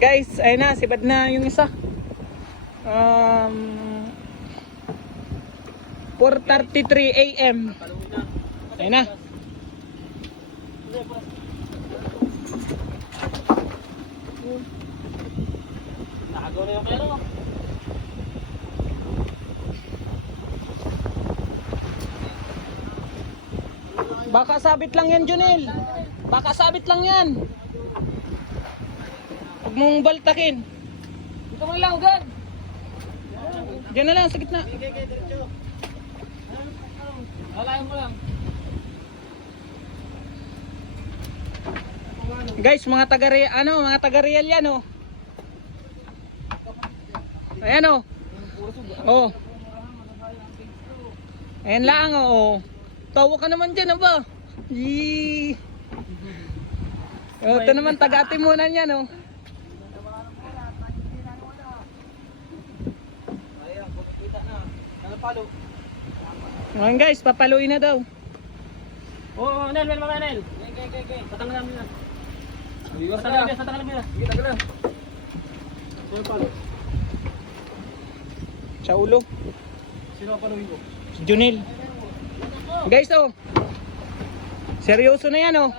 Guys, ayun na, sibad na yung isa. 4:33 AM. Ayun na. Nakagaw na yung pero. Baka sabit lang yan, Junel. Baka sabit lang yan. Huwag mong baltakin. Dito mo lang, ugan. Diyan na lang, sa gitna. Lalayan mo lang. Guys, mga taga-real yan, oh. Ayan, oh. Oh. Ayan lang, oh. Tawa ka naman dyan, ba? Yee. Oh, ito naman, taga-atimunan yan, oh. Ayan guys, papaluin na daw. Oo, Nel, mga Nel. Okay. Patanggalan mo na. Patanggalan mo na. Sino palo? Sa ulo. Sino ang paluin ko? Si Junel. Guys, oh. Seryoso na yan, oh.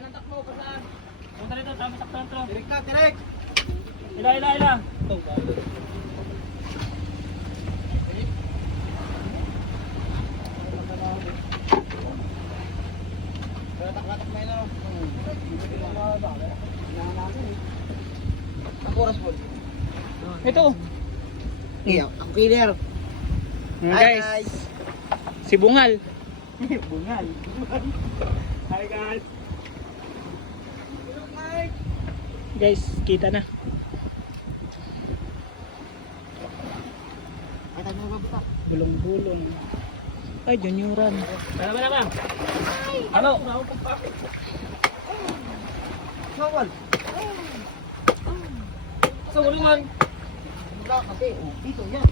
Punta rito, sabi saktan to. Direk! Ila. Latak-latak na yun. Ang oras po. Ito. Iya, ako killer. Guys. Si Bungal. Bungal. Hi guys. Guys, kita na. Ay, tayo mo ba? Bulong-bulong. Ay, Junioran. Bala. Ano? Sawal. Sa ulingan. Kasi, dito yan.